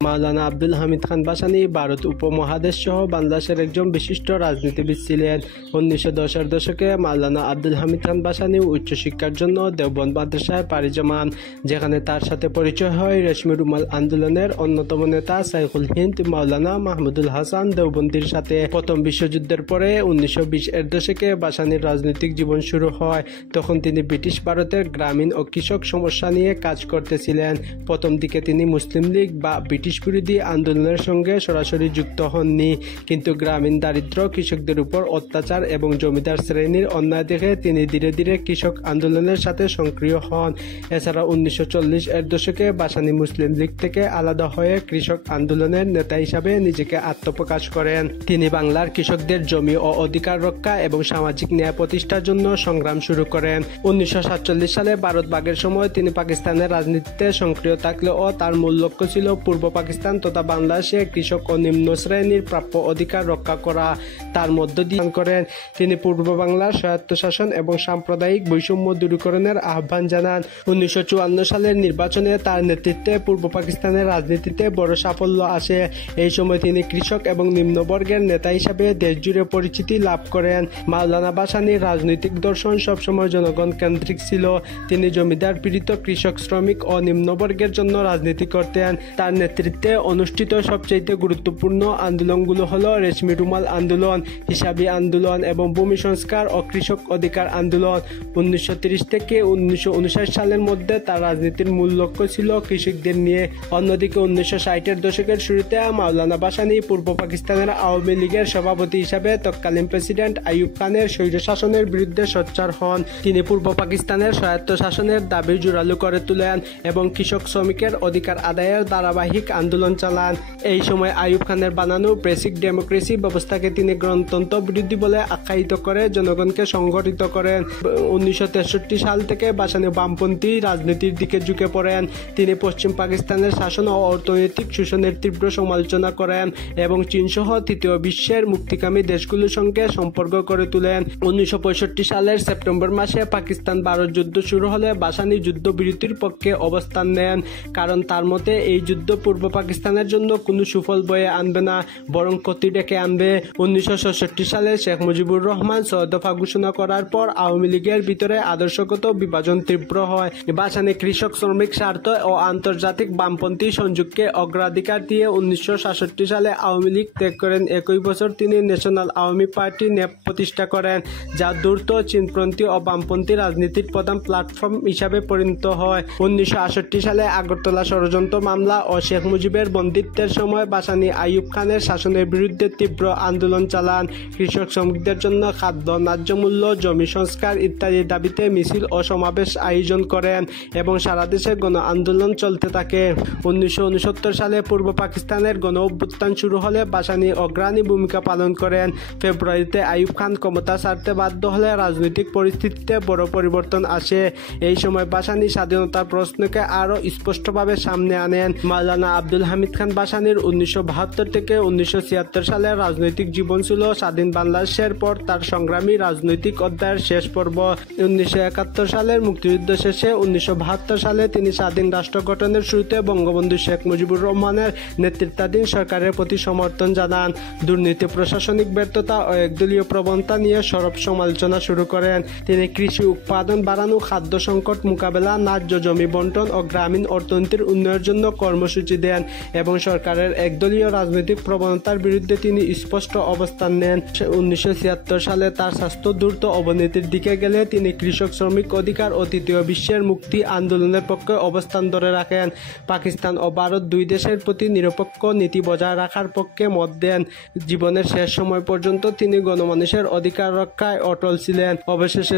মাওলানা আব্দুল হামিদ খান ভাসানী ভারত উপমহাদেশ সহ বাংলাদেশের একজন বিশিষ্ট রাজনীতিবিদ ছিলেন। 1910-এর দশকে মাওলানা আব্দুল হামিদ খান ভাসানী উচ্চশিক্ষার জন্য দেওবন্দ মাদ্রাসায় পাড়ি জমান, যেখানে তার সাথে পরিচয় হয় রেশমি রুমাল আন্দোলনের অন্যতম নেতা শাইখুল হিন্দ মাওলানা মাহমুদুল হাসান দেওবন্দির সাথে। প্রথম বিশ্বযুদ্ধের পরে 1920-এর দশকে ভাসানীর রাজনৈতিক জীবন শুরু হয়। তখন তিনি ব্রিটিশ ভারতের গ্রামীণ ও কৃষক সমস্যা নিয়ে কাজ করতেছিলেন। প্রথম দিকে তিনি মুসলিম লীগ বা ব্রিটিশ বিরোধী আন্দোলনের সঙ্গে সরাসরি যুক্ত হননি, কিন্তু গ্রামীণ দারিদ্র্য, কৃষকদের উপর অত্যাচার এবং জমিদার শ্রেণীর অন্যায় দেখে তিনি ধীরে ধীরে কৃষক আন্দোলনের সাথে সক্রিয় হন। এছাড়া 1940-এর দশকে ভাসানী মুসলিম লীগ থেকে আলাদা হয়ে কৃষক আন্দোলনের নেতা হিসাবে নিজেকে আত্মপ্রকাশ করেন। তিনি বাংলার কৃষকদের জমি ও অধিকার রক্ষা এবং সামাজিক ন্যায় প্রতিষ্ঠার জন্য সংগ্রাম শুরু করেন। 1947 সালে ভারত ভাগের সময় তিনি পাকিস্তানের রাজনীতিতে সক্রিয় থাকলেও তার মূল লক্ষ্য ছিল পূর্ব পাকিস্তান তথা বাংলাদেশে কৃষক ও নিম্ন শ্রেণীর প্রাপ্য অধিকার রক্ষা করা। তার মধ্য দিয়ে করেন তিনি পূর্ব বাংলার স্বায়ত্তশাসন এবং সাম্প্রদায়িক বৈষম্য দূরীকরণের আহ্বান জানান। 1954 সালের নির্বাচনে তার নেতৃত্বে পূর্ব পাকিস্তানের রাজনীতিতে বড় সাফল্য আসে। এই সময় তিনি কৃষক এবং নিম্নবর্গের নেতা হিসাবে দেশজুড়ে পরিচিতি লাভ করেন। মাওলানা ভাসানীর রাজনৈতিক দর্শন সবসময় জনগণ কেন্দ্রিক ছিল। তিনি জমিদার পীড়িত কৃষক, শ্রমিক ও নিম্নবর্গের জন্য রাজনীতি করতেন। তার নেতৃত্বে অনুষ্ঠিত সবচেয়ে গুরুত্বপূর্ণ আন্দোলনগুলো হলো রেশমি রুমাল আন্দোলন, হিসাবি আন্দোলন এবং ভূমি সংস্কার ও কৃষক অধিকার আন্দোলন। 1930 থেকে 1959 সালের মধ্যে তার রাজনীতির মূল লক্ষ্য ছিল কৃষকদের নিয়ে। অন্যদিকে 1960-এর দশকের শুরুতে মাওলানা ভাসানী পূর্ব পাকিস্তানের আওয়ামী লীগের সভাপতি হিসাবে তৎকালীন প্রেসিডেন্ট আইয়ুব খানের স্বৈরশাসনের বিরুদ্ধে সোচ্চার হন। তিনি পূর্ব পাকিস্তানের স্বায়ত্তশাসনের দাবি জোরালো করে তোলেন এবং কৃষক শ্রমিকের অধিকার আদায়ের ধারাবাহিক আন্দোলন চালান। এই সময় আইয়ুব খানের বানানো বেসিক ডেমোক্রেসি ব্যবস্থাকে তিনি গণতন্ত্র বিরোধী বলে আখ্যায়িত করে জনগণকে সংগঠিত করেন। 1963 সাল থেকে ভাসানী বামপন্থী রাজনীতির দিকে ঝুঁকে পড়েন। তিনি পশ্চিম পাকিস্তানের শাসন ও অর্থনৈতিক শোষণের তীব্র সমালোচনা করেন এবং চীন সহ তৃতীয় বিশ্বের মুক্তিকামী দেশগুলোর সঙ্গে সম্পর্ক করে তোলেন। 1965 সালের সেপ্টেম্বর মাসে পাকিস্তান ভারত যুদ্ধ শুরু হলে ভাসানী যুদ্ধবিরতির পক্ষে অবস্থান নেন, কারণ তার মতে এই যুদ্ধ পূর্ব পাকিস্তানের জন্য কোনো সুফল বয়ে আনবে না, বরং ক্ষতি ডেকে আনবে। 1966 সালে শেখ মুজিবুর রহমান 6 দফা ঘোষণা করার পর আওয়ামী লীগের ভিতরে আদর্শগত বিভাজন তীব্র হয়। ভাসানী কৃষক, শ্রমিক স্বার্থ ও আন্তর্জাতিক বামপন্থী সংযোগকে অগ্রাধিকার দিয়ে 1967 সালে আওয়ামী লীগ ত্যাগ করেন। একই বছর তিনি ন্যাশনাল আওয়ামী পার্টি ন্যাপ প্রতিষ্ঠা করেন, যা দ্রুত চীনপন্থী ও বামপন্থী রাজনীতির প্রধান প্ল্যাটফর্ম হিসাবে পরিণত হয়। 1968 সালে আগরতলা ষড়যন্ত্র মামলা ও শেখ মুজিবের বন্দিত্বের সময় ভাসানী আইয়ুব খানের শাসনের বিরুদ্ধে তীব্র আন্দোলন চালান। কৃষক শ্রমিকদের জন্য খাদ্য, ন্যায্য মূল্য, জমি সংস্কার ইত্যাদি দাবিতে মিছিল ও সমাবেশ আয়োজন করেন এবং সারা দেশে গণ আন্দোলন চলতে থাকে। 1969 সালে পূর্ব পাকিস্তানের গণ অভ্যুত্থান শুরু হলে ভাসানী অগ্রণী ভূমিকা পালন করেন। ফেব্রুয়ারিতে আইয়ুব খান ক্ষমতা ছাড়তে বাধ্য হলে রাজনৈতিক পরিস্থিতিতে বড় পরিবর্তন আসে। এই সময় ভাসানী স্বাধীনতার প্রশ্নকে আরও স্পষ্টভাবে সামনে আনেন। মাওলানা আব্দুল হামিদ খান ভাসানীর 1972 থেকে 1976 সালের রাজনৈতিক জীবন ছিল স্বাধীন বাংলাদেশের পর তার সংগ্রামী রাজনৈতিক অধ্যায়ের শেষ পর্ব। 1971 সালের মুক্তিযুদ্ধ শেষে 1972 সালে তিনি স্বাধীন রাষ্ট্র গঠনের শুরুতে বঙ্গবন্ধু শেখ মুজিবুর রহমানের নেতৃত্বাধীন সরকারের প্রতি সমর্থন জানান। দুর্নীতি, প্রশাসনিক ব্যর্থতা ও একদলীয় প্রবণতা নিয়ে সরব সমালোচনা শুরু করেন। তিনি কৃষি উৎপাদন বাড়ানো, খাদ্য সংকট মোকাবেলা, ন্যায্য জমি বন্টন ও গ্রামীণ অর্থনীতির উন্নয়নের জন্য কর্মসূচি দেন এবং সরকারের একদলীয় রাজনৈতিক প্রবণতার বিরুদ্ধে তিনি স্পষ্ট অবস্থান নেন। 1976 সালে তার স্বাস্থ্য দ্রুত অবনতির দিকে গেলে তিনি কৃষক, শ্রমিক অধিকার ও তৃতীয় বিশ্বের মুক্তি আন্দোলনের পক্ষে অবস্থান ধরে রাখেন। পাকিস্তান ও ভারত দুই দেশের প্রতি নিরপেক্ষ নীতি বজায় রাখার পক্ষে মত দেন। জীবনের শেষ সময় পর্যন্ত তিনি গণমানুষের অধিকার রক্ষায় অটল ছিলেন। অবশেষে